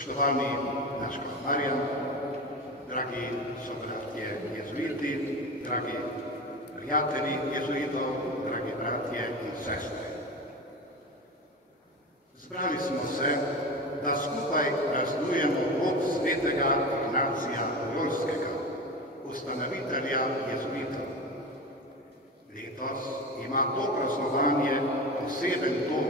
Spoštovani naš Marjan, dragi sobratje jezuiti, dragi prijatelji jezuitov, dragi bratje in sestre. Zbrali smo se, da skupaj praznujemo pot svetega Ignacija Loyolskega, ustanovitelja jezuitov. Letos ima to praznovanje poseben ton,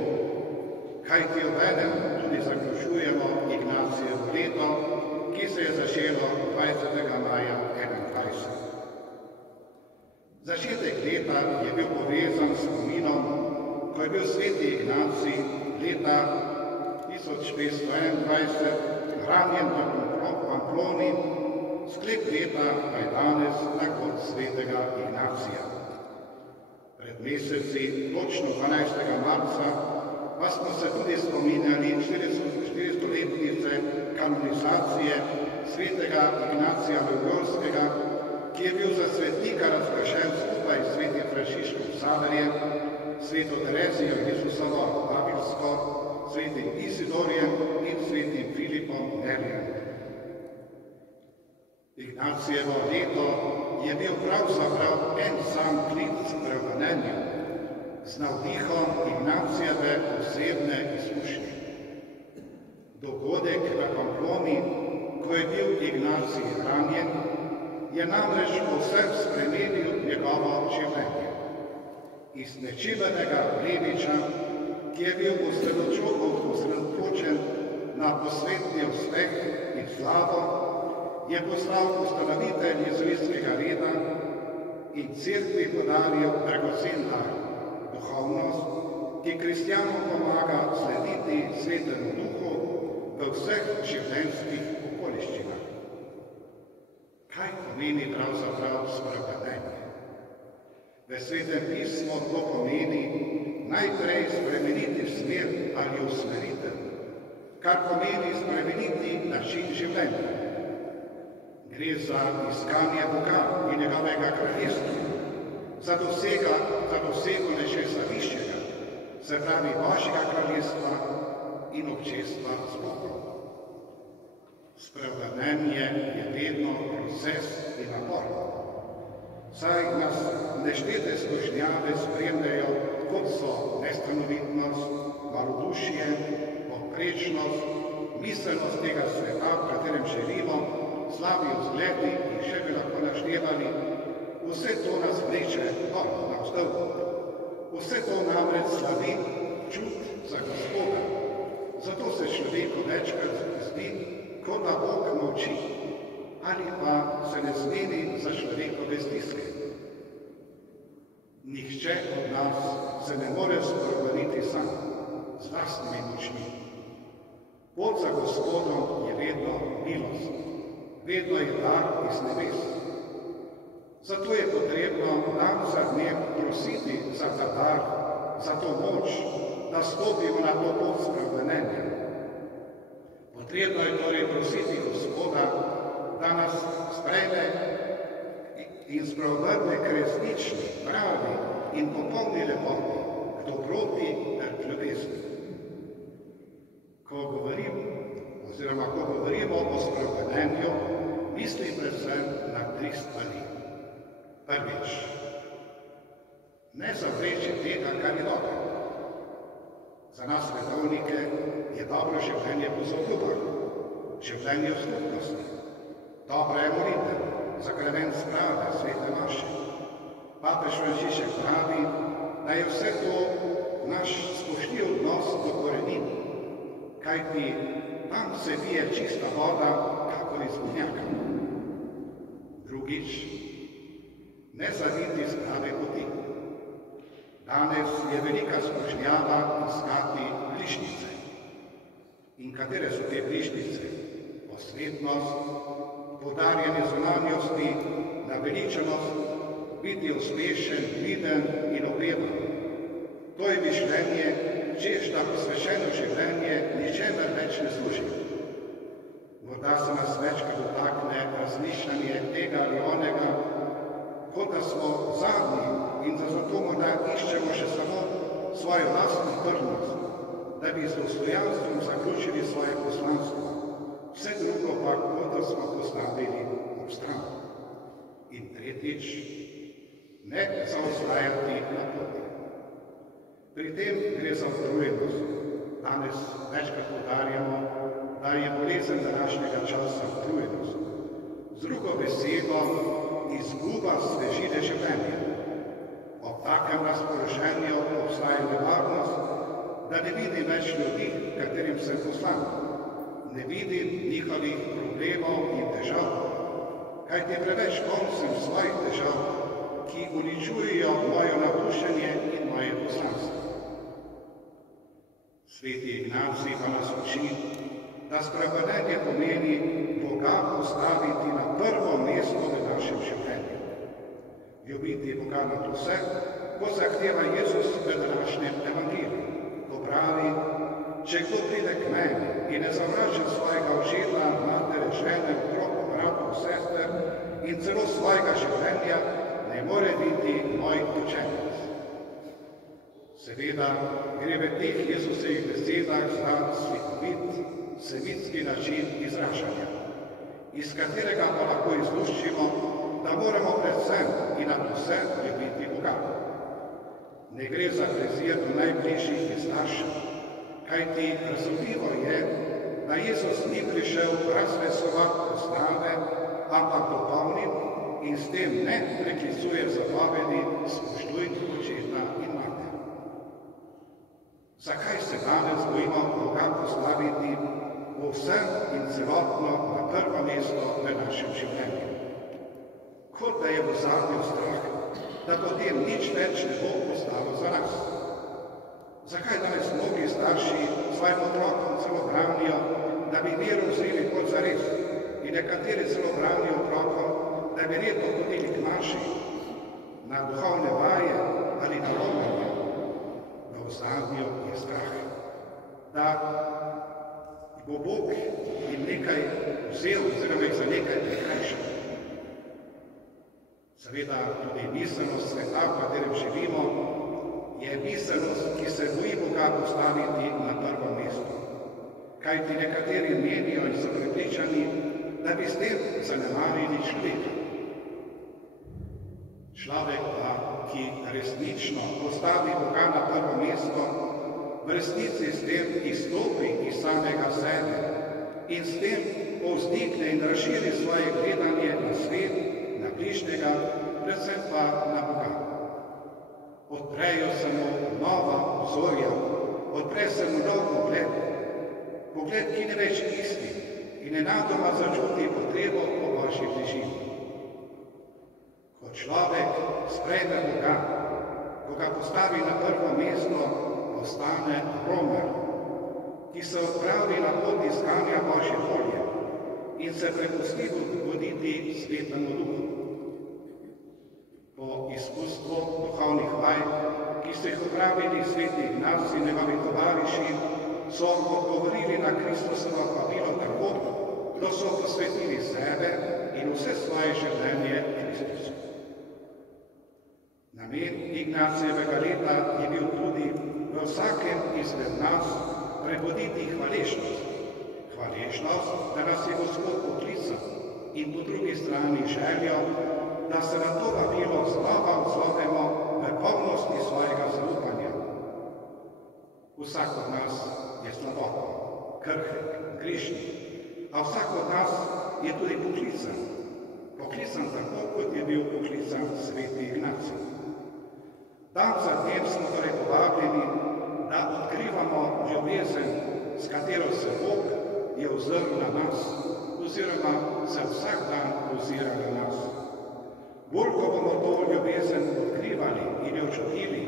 kajti obenem tudi zaključujemo Ignacijevo leto, ki se je začelo 20. maja 2021. Začetek leta je bil povezan s spominom, ko je bil sveti Ignacij leta 1521 hranjen v Pamploni, sklep leta pa je danes na kot svetega Ignacija. Pred meseci, točno 12. marca, pa smo se tudi spominjali 400-letnice kanonizacije svetega Ignacija Loyolskega, ki je bil za svetnika razglašen skupaj s svetim Frančiškom Xaverjem, sveto Terezijo Jezusovo Vavilsko, svetim Isidorjem in svetim Filipom Nerijem. Ignacijevo leto je bil pravzaprav en sam klic k preognenju, z navdihom Ignacijeve osebne izkušnje. Dogodek na Pamploni, ko je bil Ignacij ranjen, je namreč povsem spremenil njegovo življenje. Iz nečimrnega plebiča, ki je bil osredotočen na posvetni uspeh in slavo, je postal ustanovitelj jezuitskega reda in cerkvi podaril dragocen dar, duhovnost, ki kristjanom pomaga slediti svetemu duhu v vseh življenjskih okoliščinah. Kaj pomeni pravzaprav spreognenje? V svetem pismu to pomeni najprej spremeniti smer ali usmeritev, kar pomeni spremeniti način življenja. Gre za iskanje Boga in njegovega kraljestva, za dosego nečesa višjega, se pravi Božjega kraljestva in občestva z Bogom. Spreognenje je vedno proces in napor, saj nas neštete skušnjave spremljajo, kot so nestanovitnost, malodušje, povprečnost, miselnost tega sveta, v katerem živimo, slabi vzgledi in še bi lahko naštevali. Vse to nas vleče gor navzdol. Vse to namreč slabi čut za Gospoda. Zato se človeku večkrat zdi, kot da Bog molči, ali pa se ne zmeni za človekove stiske. Nihče od nas se ne more spreogniti sam, z lastnimi močmi. Pot za Gospodom je vedno milost, vedno je dar iz nebes. Zato je potrebno dan za dnem prositi za ta dar, za to moč, da stopimo na to pot spreognenja. Potrebno je torej prositi Gospoda, da nas sprejme in spreobrne k resnični, pravi in popolni lepoti, k dobroti ter k ljubezni. Ko govorimo o spreognenju, mislim predvsem na 3 stvari. Prvič, ne zavreči tega, kar je dobro. Za nas svetovnike je dobro življenje po zaobljubah, življenje v skupnosti. Dobra je molitev, zakrament sprave, svete maše. Papež Frančišek pravi, da je vse to naš spoštljiv odnos do korenin, kajti tam se pije čista voda, kakor iz vodnjaka. Drugič, ne zaviti z prave poti. Danes je velika skušnjava iskati bližnjice. In katere so te bližnjice? Posvetnost, poudarjanje zunanjosti, naveličanost, biti uspešen, viden in ogledan. To je mišljenje, češ da posvečeno življenje ničemer več ne služi. Morda se nas večkrat dotakne razmišljanje tega ali onega, kot da smo zadnji in da zato morda iščemo še samo svojo lastno trdnost, da bi z dostojanstvom zaključili svoje poslanstvo. vse drugo pa kot da smo postavili ob stran. In tretjič, ne zaostajati na poti. Pri tem gre za utrujenost. Danes večkrat poudarjamo, da je bolezen današnjega časa utrujenost. Z drugo besedo, izguba svežine življenja. Ob takem razpoloženju obstaja nevarnost, da ne vidim več ljudi, katerim sem poslan. Ne vidim njihovih problemov in težav, kajti preveč poln sem svojih težav, ki uničujejo moje navdušenje in moje poslanstvo. Sveti Ignacij pa nas uči, da spremenjenje pomeni Boga postaviti na prvo mesto v našem življenju. Ljubiti Boga nad vse, kot zahteva Jezus v današnjem evangeliju, ko pravi, če kdo pride k meni in ne zavrača svojega očeta, matere, žene, otrok, bratov, sester in celo svojega življenja, ne more biti moj učenec. Seveda gre v teh Jezusovih besedah za slikovit, semitski način izražanja, iz katerega pa lahko izluščimo, da moramo predvsem in nad vse ljubiti Boga. Ne gre za prezir do najbližjih in staršev, kajti razumljivo je, da Jezus ni prišel razveselovat postave, ampak dopolnim in s tem ne preklicuje zapovedi spoštuj očeta in mater. Zakaj se danes bojimo Boga postaviti povsem in celotno na prvo mesto v našem življenju? Kot da je v ozadju strah, da potem nič več ne bo postalo za nas. Zakaj danes mnogi starši svojim otrokom celo branijo, da bi vero vzeli kot zares, in nekateri celo branijo otrokom, da bi redno hodili k maši, na duhovne vaje ali na romanje? V ozadju je strah, da bo Bog jim nekaj vzel oziroma jih za nekaj prikrajšal. Seveda tudi miselnost sveta, v katerem živimo, je miselnost, ki se boji Boga postaviti na prvo mesto. Kajti nekateri menijo in so prepričani, da bi s tem zanemarili človeka. Človek pa, ki resnično postavi Boga na prvo mesto, v resnici s tem izstopi iz samega sebe in s tem povzdigne in razširi svoje gledanje na svet, na bližnjega, predvsem pa na Boga. Odprejo se mu nova obzorja, odpre se mu nov pogled, pogled, ki ne več isti in nenadoma začuti potrebo po vaši bližini. Ko človek sprejme Boga, ko ga postavi na prvo mesto, postane romer, ki se odpravi na pot iskanja Božje volje in se prepusti voditi Svetemu Duhu. Po izkustvu duhovnih vaj, ki so jih opravili sveti Ignacij in njegovi tovariši, so odgovorili na Kristusovo vabilo tako, da so posvetili sebe in vse svoje življenje Kristusu. Namen Ignacijevega leta je bil tudi v vsakem izmed nas prebuditi hvaležnost. Hvaležnost, da nas je Gospod poklical in po drugi strani željo, da se na to vabilo znova odzovemo v polnosti svojega zaupanja. Vsak od nas je slaboten, krhek, grešnik, a vsak od nas je tudi poklican. Poklican tako, kot je bil poklican sveti Ignacij. Dan za dnem smo torej povabljeni, da odkrivamo ljubezen, s katero se Bog je ozrl na nas, oziroma se vsak dan ozira na nas. Bolj, ko bomo to ljubezen odkrivali in jo čutili,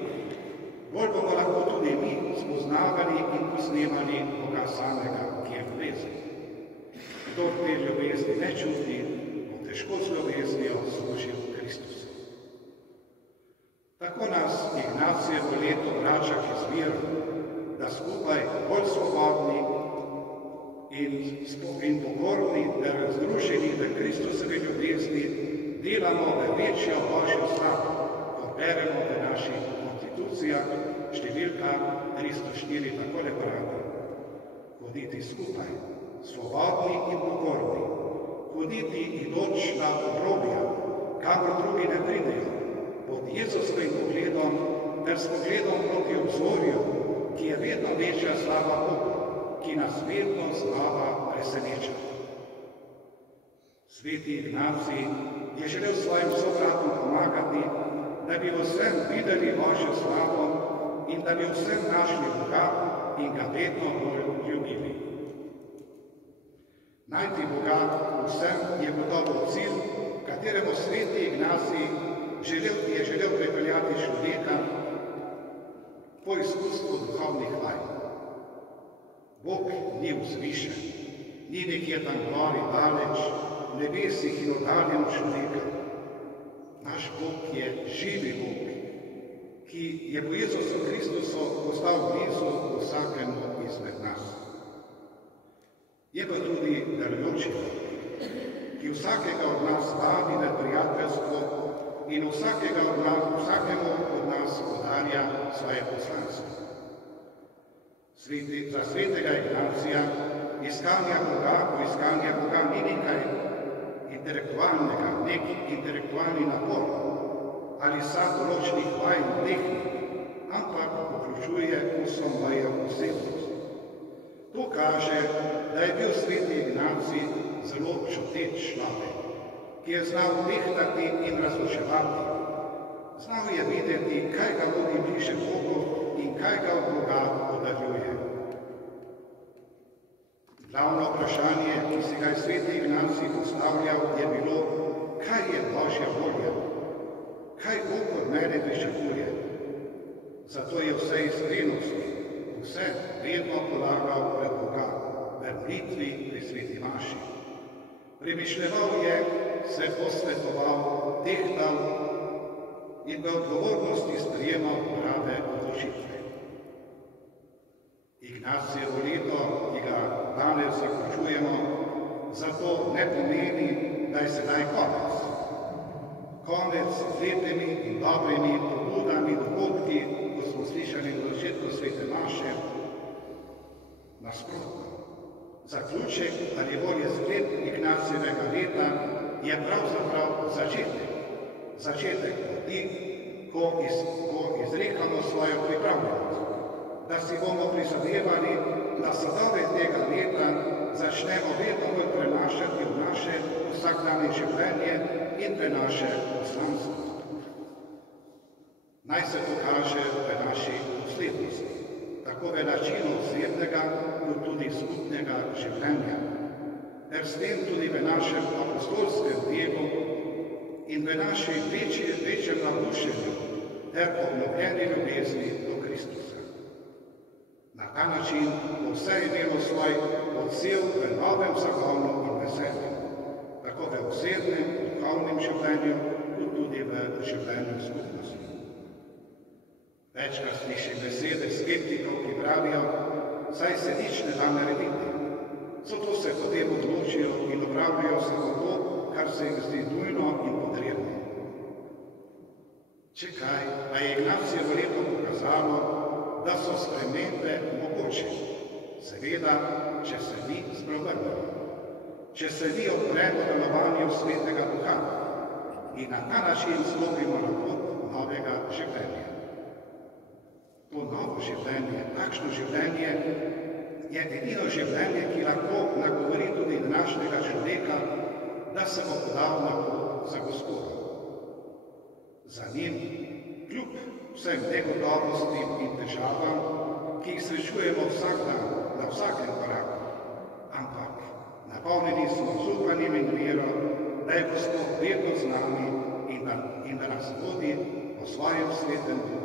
bolj bomo lahko tudi mi spoznavali in posnemali Boga samega, ki je ljubezen. Kdor te ljubezni ne čuti, bo težko z ljubeznijo služil Kristusu. Tako nas Ignacijevo leto vrača k izbiru, da skupaj bolj svobodni in pokorni ter združeni v Kristusovi ljubezni delamo v večjo Božjo slavo, ko beremo v naših konstitucijah številka 304 takole pravi: hoditi skupaj, svobodni in pokorni, hoditi idoč na obrobja, kamor drugi ne pridejo, pod Jezusovim pogledom ter s pogledom proti obzorju, ki je vedno večja slava Bogu, ki nas vedno znova preseneča. Sveti Ignacij je želel svojim sobratom pomagati, da bi vsem videli Božjo slavo in da bi vsem našli Boga in ga vedno bolj ljubili. Najti Boga vsem je gotovo cilj, kateremu sveti Ignacij je želel pripeljati človeka po izkustvu duhovnih vaj. Bog ni vzvišen, ni nekje tam gori daleč, v nebesih in oddaljen od človeka. Naš Bog je živi Bog, ki je po Jezusu Kristusu postal blizu vsakemu izmed nas. Je pa tudi darujoči Bog, ki vsakega od nas vabi na prijateljstvo in vsakemu od nas podarja svoje poslanstvo. Za svetega Ignacija iskanje Boga ni nekaj intelektualnega, nek intelektualni napor ali sad določenih vaj in tehnik, ampak vključuje vso mojo osebnost. To kaže, da je bil sveti Ignacij zelo čuteč človek, ki je znal tehtati in razločevati. Znal je videti, kaj ga vodi bliže Bogu in kaj ga od Boga oddaljuje. Glavno vprašanje, ki si ga je sveti Ignacij postavljal, je bilo, kaj je Božja volja, kaj Bog od mene pričakuje. Zato je vse iskrenosti, vse vedno polagal pred Boga, v molitvi pri sveti maši. Premišljeval je, se posvetoval, tehtal in v odgovornosti sprejemal prave odločitve. Ignacijevo leto, ki ga danes zaključujemo, zato ne pomeni, da je sedaj konec. Konec z lepimi in dobrimi pobudami, dogodki, ko smo slišali v začetku svete maše, nasprotno. Zaključek ali bolje zgled Ignacijevega leta je pravzaprav začetek. Začetek poti, ko izrekamo svojo pripravljenost, da si bomo prizadevali, da sadove tega leta začnemo vedno bolj prenašati v naše vsakdanje življenje in v naše poslanstvo. Naj se to kaže v naši doslednosti, tako v načinu osebnega, kot tudi skupnega življenja, ter s tem tudi v našem apostolskem delu in v naši večjem navdušenju ter obnovljeni ljubezni do Kristusa. Na ta način bo vse imelo svoj odsev v novem zagonu in veselju, tako v osebnem, duhovnem življenju, kot tudi v življenju skupnosti. Večkrat slišim besede skeptikov, ki pravijo, saj se nič ne da narediti. Zato se potem odločijo in opravljajo samo to, kar se jim zdi nujno in potrebno. Če kaj, pa je Ignacijevo leto pokazalo, da so spremembe mogoče. Seveda, če se mi sprevrnemo, če se mi odpremo delovanju svetega duha in na ta način stopimo na pot novega življenja. To novo življenje, takšno življenje, je edino življenje, ki lahko nagovori tudi današnjega človeka, da se bo podal na pot za Gospoda. Za njim, kljub vsem negotovostim in težavam, ki jih srečujemo vsak dan, na vsakem koraku, ampak napolnjeni smo z upanjem in vero, da je Gospod vedno z nami in da nas vodi po svojem svetem duhu.